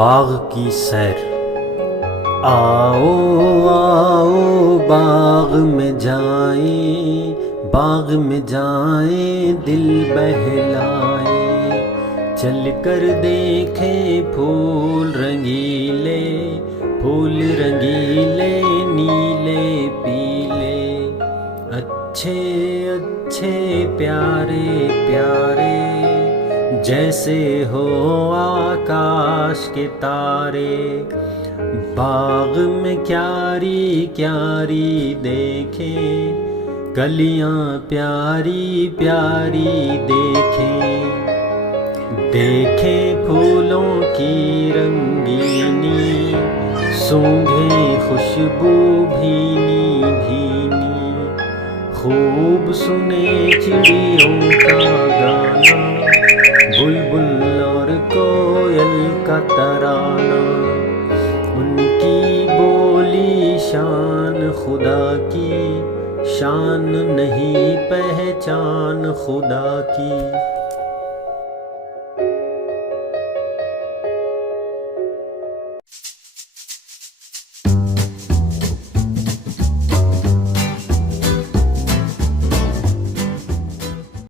बाग की सैर। आओ आओ बाग में जाएं, बाग में जाएं, दिल बहलाएं। चल कर देखें फूल रंगीले, फूल रंगीले नीले पीले, अच्छे अच्छे प्यारे प्यारे, जैसे हो आकाश के तारे। बाग में क्यारी क्यारी देखें, कलियां प्यारी प्यारी देखें। देखें फूलों की रंगीनी, सूंघे खुशबू भीनी भीनी। खूब सुने चिड़ियों का गाना, बुलबुल और कोयल का तराना। उनकी बोली शान खुदा की, शान नहीं पहचान खुदा की।